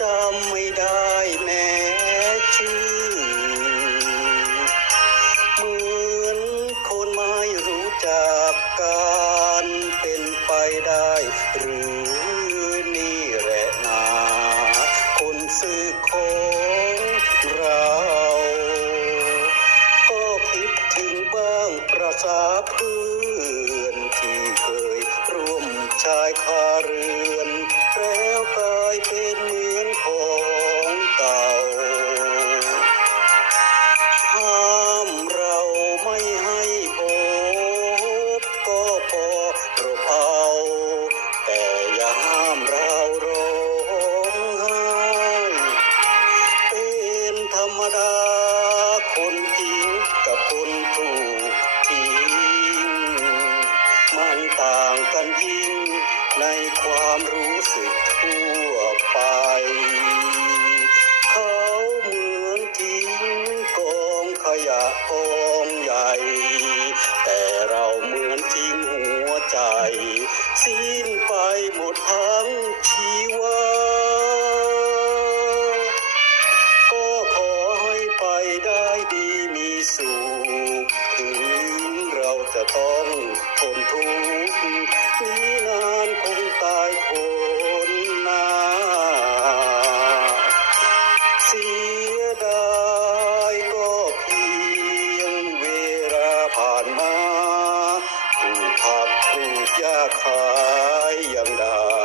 จำไม่ได้แม้ชื่อเหมือนคนไม่รู้จักกันเป็นไปได้หรือนี่แหละนาคนซื้อของเราก็คิดถึงบ้างประสาเพื่อนที่เคยร่วมชายคาเรือนแล้วกลายเป็นเหมือนของเก่าห้ามเราไม่ให้พบก็พอรบเอาแต่อย่าห้ามเราร้องไห้เป็นธรรมดาคนทิ้งกับคนถูกทิ้งมันต่างกันยิ่งในความรู้สึกทั่วไปเขาเหมือนทิ้งกองขยะกองใหญ่แต่เราเหมือนทิ้งหัวใจสิ้นไปหมดทั้งชีวาก็ขอให้ไปได้ดีมีสุขถึงเราจะต้องทนทุกข์นี้นานคงตายคนนาเสียดายก็เพียงเวลาผ่านมาปลูกผักปลูกหญ้าขายยังได้